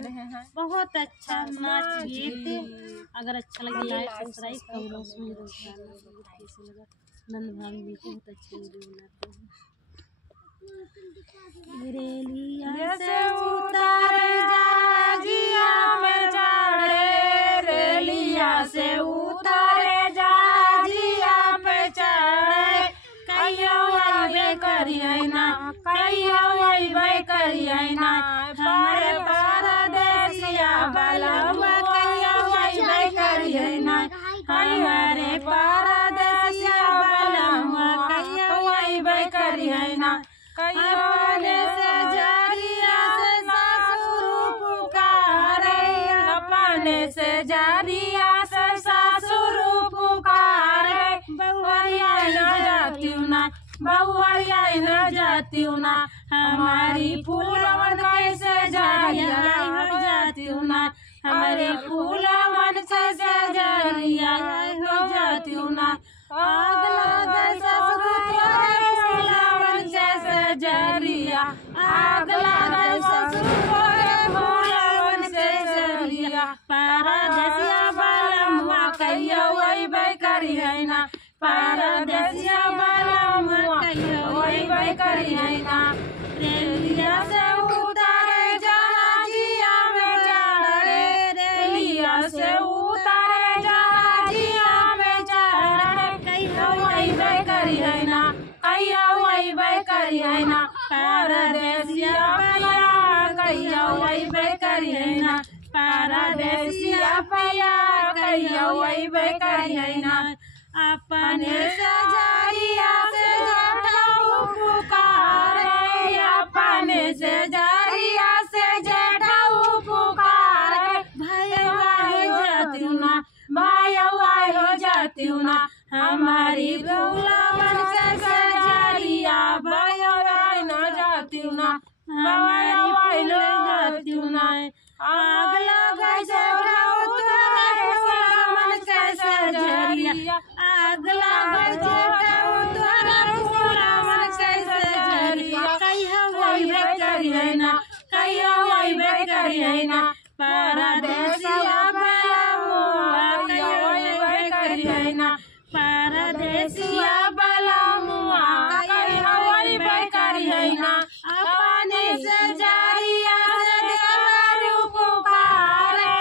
रहे हैं। बहुत अच्छा नाच गीत। अगर अच्छा लगे लाइक सब्सक्राइब करो। नंद भाभी भी बहुत अच्छे वीडियो बनाते हैं। रेलिया से उतारे जाजिया में चढ़े, रेलिया से उतारे जाजिया पे चढ़े। कहियो आइबे करिए ना, कहियो आइबे करिए ना, हमारे परदेसिया बलवा कहियो आइबे करिए ना, हमारे परदेसिया बलवा कहियो आइबे करिए ना। अपने से जरिया से सासुर पुकारे, अपने से जरिया से सासुर पुकारे। बहुरिया न जाती हूँ ना, बहुरिया न जाती हूँ ना, हमारी फूलवन कैसे जरिया हो जाती हूँ ना, हमारी फूलवन से जरिया हो जाती हूँ ना। आग लगे ससुर तोरे फूलवन से जरिया, आग लगे ससुर तोरे फूलवन से जरिया। परदेसिया बलवा कहियो अइबे करिए ना, परदेसिया बलवा कहियो अइबे करिए ना। रेलिया से उतारे जहाजिया में चढ़े, रेलिया से उतारे जहाजिया में चढ़े। कहियो अइबे करिए ना, कहियो अइबे करिए ना, परदेसिया पिया कहियो अइबे करिए ना, परदेसिया पिया कहियो अइबे करिए ना। अपने से जरिया से जेठाऊ पुकारे, अपने से जरिया से जेठाऊ पुकारे। भैया हो जाती हूँ ना, भैया हो जाती हूँ ना, हमारी फूलवन से जरिया भैया न जाती हूँ ना, हमारी फूलवन जाती हूँ ना। आग लगे जेठाऊ तोरे फूलवन से जरिया, आग लगे जेठाऊ तोरे फूलवन से जरिया। कहियो अइबे करिए ना, कहियो अइबे करिए ना, परदेसिया बलवा कहियो अइबे करिए ना, परदेसिया बलवा कहियो अइबे करिए ना। अपने से जरिया से देवरू पुकारे,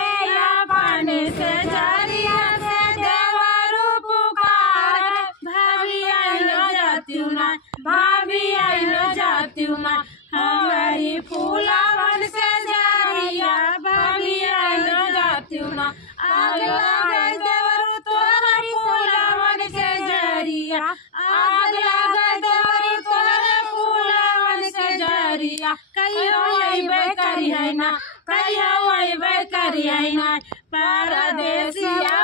अपने से जरिया से देवरू पुकारे। भाभी आई न जाती हूँ ना, भाभी आई न जाती हूँ ना, हमारी फूलवन से जरिया भाभी आई न जाती हूँ ना। आग लगे देवरू तोरे फूलवन से जरिया, आग लगे देवरू तोरे फूलवन से जरिया। कहियो अइबे करिए ना, कहियो अइबे करिए ना, परदेसिया